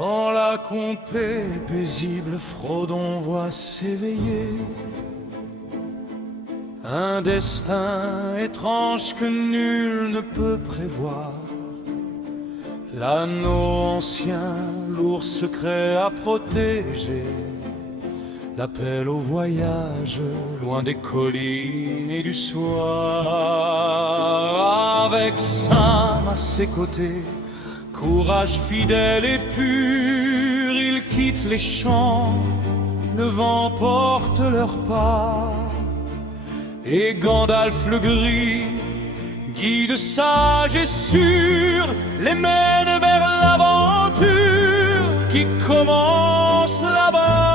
Dans la compée paisible, Frodon voit s'éveiller un destin étrange que nul ne peut prévoir. L'anneau ancien, lourd secret à protéger, l'appel au voyage, loin des collines et du soir. Avec Sam à ses côtés, courage fidèle et pur, ils quittent les champs, le vent porte leurs pas. Et Gandalf le gris, guide sage et sûr, les mène vers l'aventure qui commence là-bas.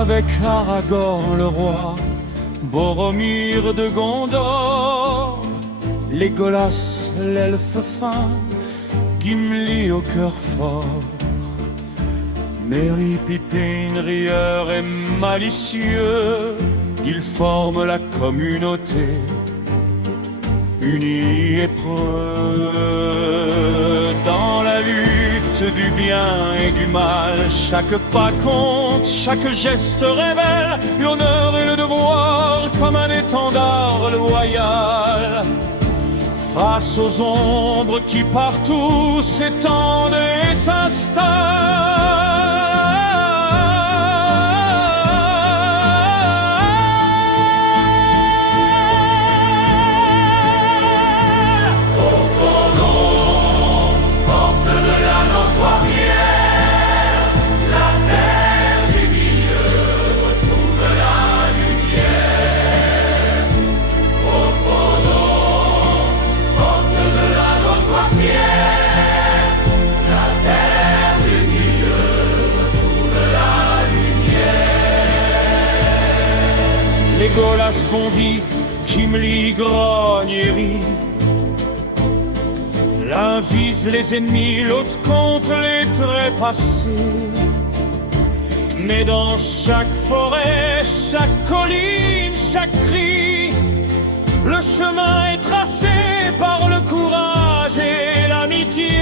Avec Aragorn le roi, Boromir de Gondor, Legolas l'elfe fin, Gimli au cœur fort, Merry, Pippin, rieur et malicieux, ils forment la communauté, unis et preux. Dans la lutte du bien et du mal, chaque pas compte, chaque geste révèle l'honneur et le devoir comme un étendard loyal. Face aux ombres qui partout s'étendent et s'installent, Legolas bondit, Gimli grogne et rit. L'un vise les ennemis, l'autre compte les trépassés. Mais dans chaque forêt, chaque colline, chaque cri, le chemin est tracé par le courage et l'amitié.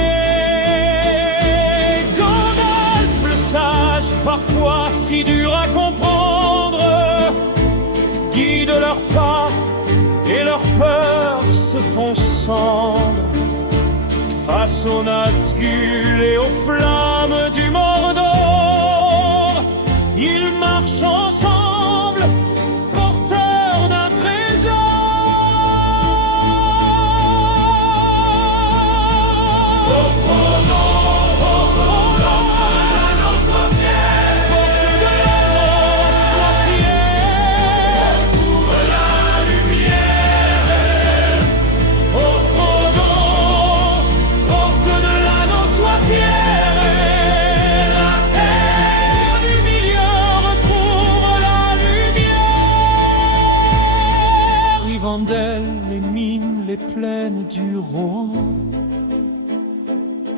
Gandalf le sage, parfois si dur à comprendre, guide leurs pas et leurs peurs se font cendre. Face aux Nazgûl et aux flammes du Mordor, ils marchent ensemble, porteurs d'un trésor. Au Frodon, l'anneau soit fier, porte de l'anneau soit fier, retrouve la lumière. Au Frodon, porte de l'anneau soit fier, la terre du milieu retrouve la lumière. Rivendell, les mines, les plaines du Rohan,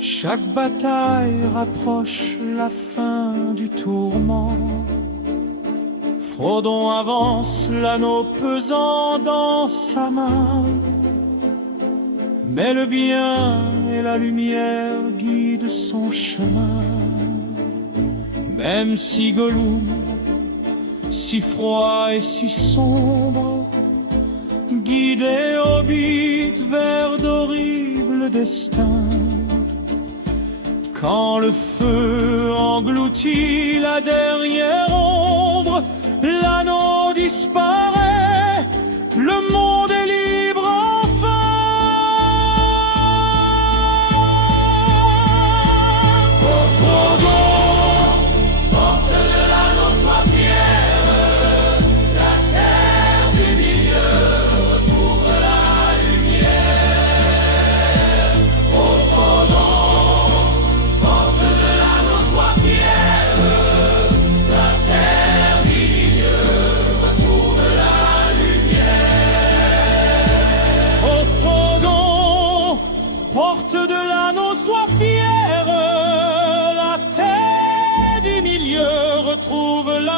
chaque bataille rapproche la fin du tourment. Frodon avance, l'anneau pesant dans sa main, mais le bien et la lumière guident son chemin. Même si Gollum, si froid et si sombre, guide les hobbits vers d'horribles destins. Quand le feu engloutit la dernière ombre, l'anneau disparaît, le monde est libre enfin. Au Frodon, porte de l'anneau soit fier, la terre du milieu retrouve la lumière. porte de l'anneau, sois fière. La tête du milieu retrouve la